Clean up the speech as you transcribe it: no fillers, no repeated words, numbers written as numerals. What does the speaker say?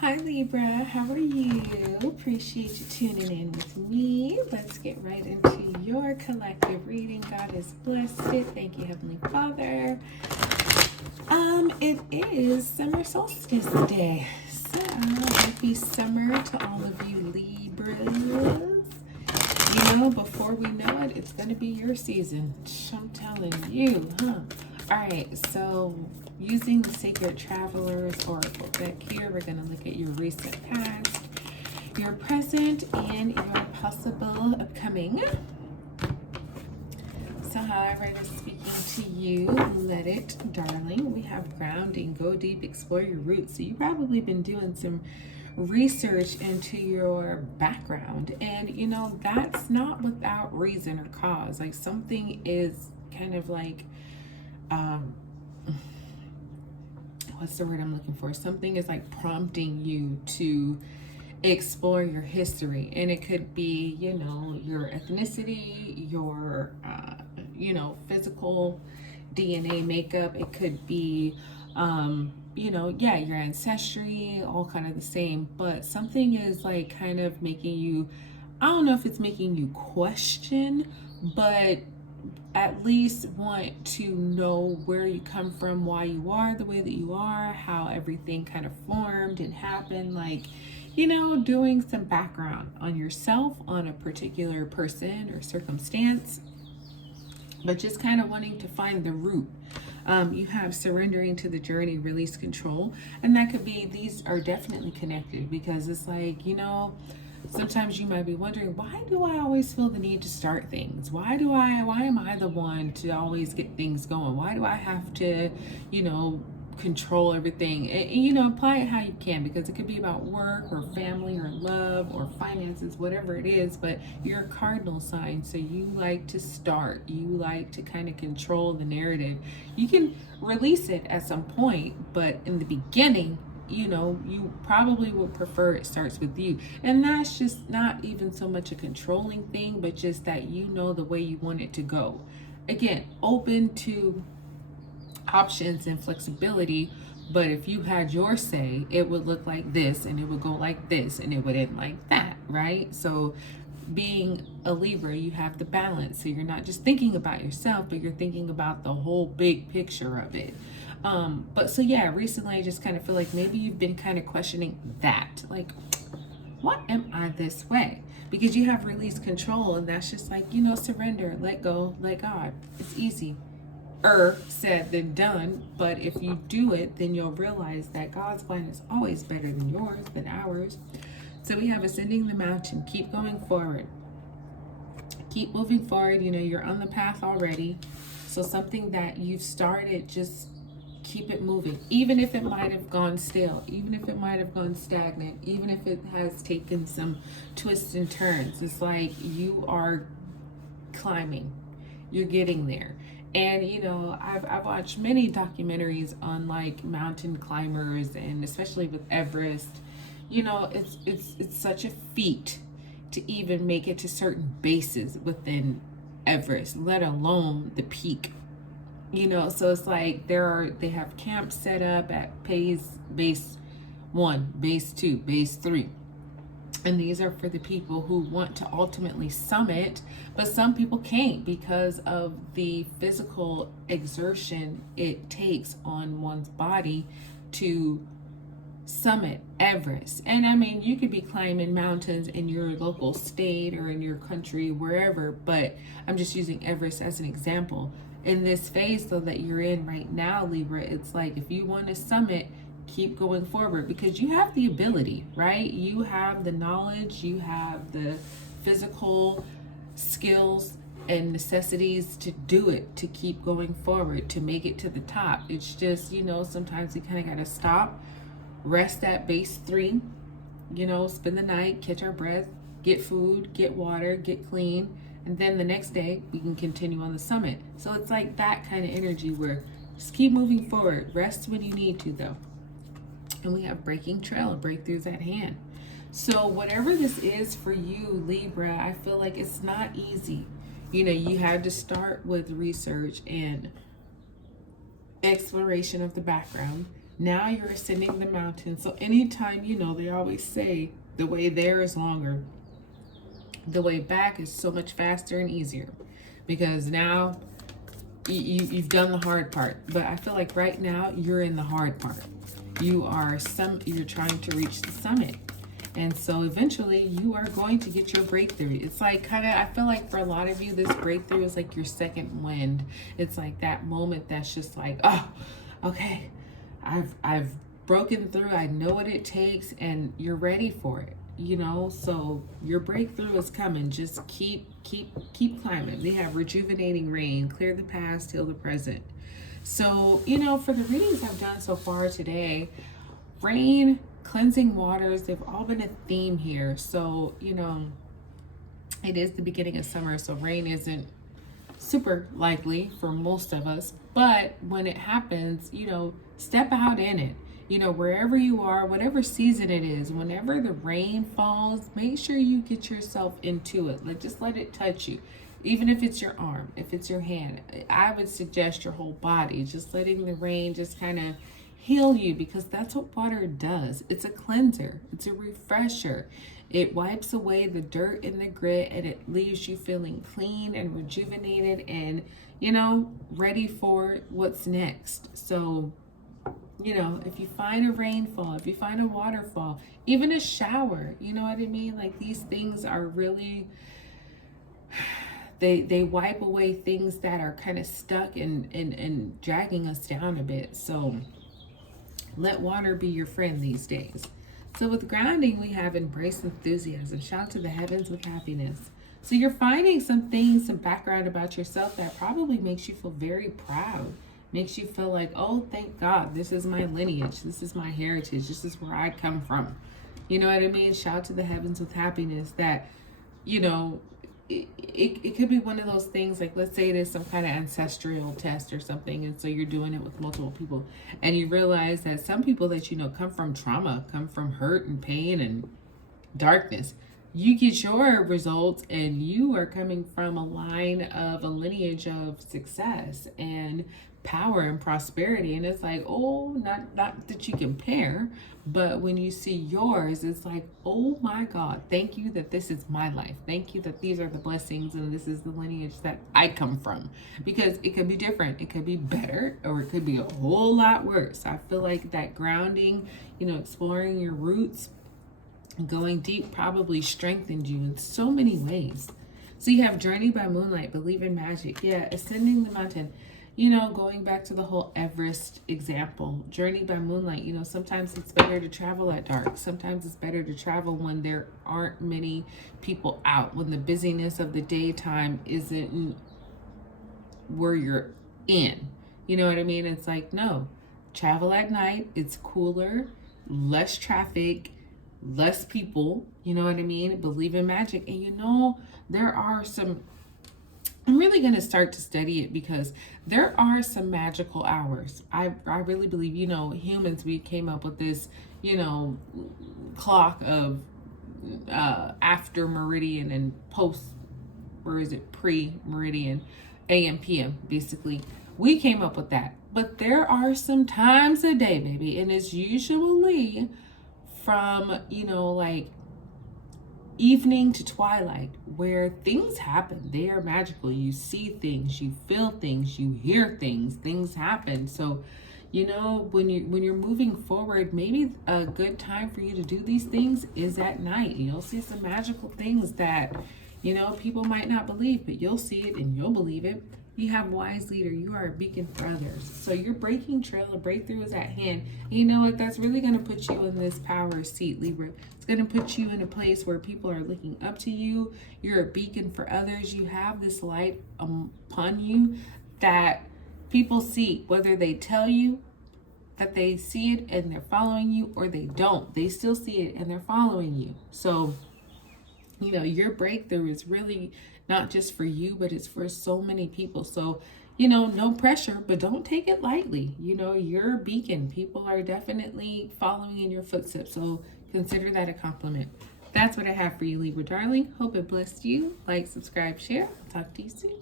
Hi Libra, how are you? Appreciate you tuning in with me. Let's get right into your collective reading. God has blessed it. Thank you, Heavenly Father. It is summer solstice day. So happy summer to all of you Libras. You know, before we know it, it's gonna be your season. I'm telling you, huh? Alright, so using the Sacred Travelers Oracle deck here, we're going to look at your recent past, your present, and your possible upcoming. So however it is speaking to you, let it, darling. We have grounding, go deep, explore your roots. So you've probably been doing some research into your background. And, you know, that's not without reason or cause. Like something is kind of like, what's the word I'm looking for? Something is like prompting you to explore your history. And it could be, you know, your ethnicity, your, you know, physical DNA makeup. It could be, you know, yeah, your ancestry, all kind of the same. But something is like kind of making you, I don't know if it's making you question, but at least want to know where you come from, why you are the way that you are, how everything kind of formed and happened, like, you know, doing some background on yourself, on a particular person or circumstance, but just kind of wanting to find the root. You have surrendering to the journey, release control, and that could be, these are definitely connected, because it's like, you know, sometimes you might be wondering, why do I always feel the need to start things? Why am I the one to always get things going? Why do I have to, you know, control everything? And, you know, apply it how you can, because it could be about work or family or love or finances, whatever it is. But you're a cardinal sign, so you like to start. You like to kind of control the narrative. You can release it at some point, but in the beginning, you know, you probably would prefer it starts with you. And that's just not even so much a controlling thing, but just that you know the way you want it to go. Again, open to options and flexibility, but if you had your say, it would look like this, and it would go like this, and it would end like that, right? So being a Libra, you have the balance. So you're not just thinking about yourself, but you're thinking about the whole big picture of it. But so yeah, recently I just kind of feel like maybe you've been kind of questioning that. Like, what am I this way? Because you have release control, and that's just like, you know, surrender, let go, let God. It's easy. Said than done, but if you do it, then you'll realize that God's plan is always better than yours, than ours. So we have ascending the mountain, keep going forward, keep moving forward. You know, you're on the path already. So something that you've started, just keep it moving, even if it might have gone stale, even if it might have gone stagnant, even if it has taken some twists and turns. It's like you are climbing, you're getting there. And you know, I've watched many documentaries on like mountain climbers, and especially with Everest. You know, it's such a feat to even make it to certain bases within Everest, let alone the peak. You know, so it's like they have camps set up at base 1, base 2, base 3. And these are for the people who want to ultimately summit, but some people can't because of the physical exertion it takes on one's body to summit Everest. And I mean, you could be climbing mountains in your local state or in your country, wherever, but I'm just using Everest as an example. In this phase though that you're in right now, Libra, it's like if you want to summit, keep going forward, because you have the ability, right? You have the knowledge, you have the physical skills and necessities to do it, to keep going forward, to make it to the top. It's just, you know, sometimes you kind of got to stop, rest at base 3, you know, spend the night, catch our breath, get food, get water, get clean, and then the next day we can continue on the summit. So it's like that kind of energy where just keep moving forward, rest when you need to though. And we have breaking trail, breakthroughs at hand. So whatever this is for you, Libra, I feel like it's not easy. You know, you had to start with research and exploration of the background. Now you're ascending the mountain. So anytime, you know, they always say the way there is longer, the way back is so much faster and easier, because now you've done the hard part. But I feel like right now you're in the hard part. You're trying to reach the summit. And so eventually you are going to get your breakthrough. It's like I feel like for a lot of you, this breakthrough is like your second wind. It's like that moment that's just like, oh, okay, I've broken through. I know what it takes, and you're ready for it. You know, so your breakthrough is coming. Just keep climbing. They have rejuvenating rain, clear the past, heal the present. So, you know, for the readings I've done so far today, rain, cleansing waters, they've all been a theme here. So, you know, it is the beginning of summer, so rain isn't super likely for most of us. But when it happens, you know, step out in it. You know, wherever you are, whatever season it is, whenever the rain falls, make sure you get yourself into it. Just let it touch you. Even if it's your arm, if it's your hand, I would suggest your whole body. Just letting the rain just kind of heal you, because that's what water does. It's a cleanser. It's a refresher. It wipes away the dirt and the grit, and it leaves you feeling clean and rejuvenated and, you know, ready for what's next. So, you know, if you find a rainfall, if you find a waterfall, even a shower, you know what I mean? Like, these things are really, they wipe away things that are kind of stuck and dragging us down a bit. So let water be your friend these days. So with grounding, we have embrace enthusiasm, shout to the heavens with happiness. So you're finding some things, some background about yourself that probably makes you feel very proud. Makes you feel like, oh, thank God, this is my lineage. This is my heritage. This is where I come from. You know what I mean? Shout to the heavens with happiness that, you know, it could be one of those things, like, let's say it is some kind of ancestral test or something, and so you're doing it with multiple people, and you realize that some people that you know come from trauma, come from hurt and pain and darkness. You get your results, and you are coming from a line of a lineage of success and power and prosperity, and it's like, oh, not that you compare, but when you see yours, it's like, oh my God, thank you that this is my life. Thank you that these are the blessings and this is the lineage that I come from. Because it could be different, it could be better, or it could be a whole lot worse. I feel like that grounding, you know, exploring your roots, going deep, probably strengthened you in so many ways. So you have journey by moonlight, believe in magic. Yeah, ascending the mountain. You know, going back to the whole Everest example, journey by moonlight, you know, sometimes it's better to travel at dark. Sometimes it's better to travel when there aren't many people out, when the busyness of the daytime isn't where you're in. You know what I mean? It's like, no, travel at night. It's cooler, less traffic, less people. You know what I mean? Believe in magic. And you know, there are some, I'm really going to start to study it, because there are some magical hours. I really believe, you know, humans, we came up with this, you know, clock of after meridian and post, or is it pre-meridian, AM, PM, basically. We came up with that. But there are some times a day, baby, and it's usually from, you know, like evening to twilight, where things happen. They are magical. You see things, you feel things, you hear things, things happen. So, you know, when you're moving forward, maybe a good time for you to do these things is at night. You'll see some magical things that, you know, people might not believe, but you'll see it and you'll believe it. You have wise leader. You are a beacon for others. So your breaking trail, a breakthrough is at hand. And you know what? That's really going to put you in this power seat, Libra. It's going to put you in a place where people are looking up to you. You're a beacon for others. You have this light upon you that people see, whether they tell you that they see it and they're following you, or they don't. They still see it and they're following you. So, you know, your breakthrough is really not just for you, but it's for so many people. So, you know, no pressure, but don't take it lightly. You know, you're a beacon. People are definitely following in your footsteps. So consider that a compliment. That's what I have for you, Libra darling. Hope it blessed you. Like, subscribe, share. Talk to you soon.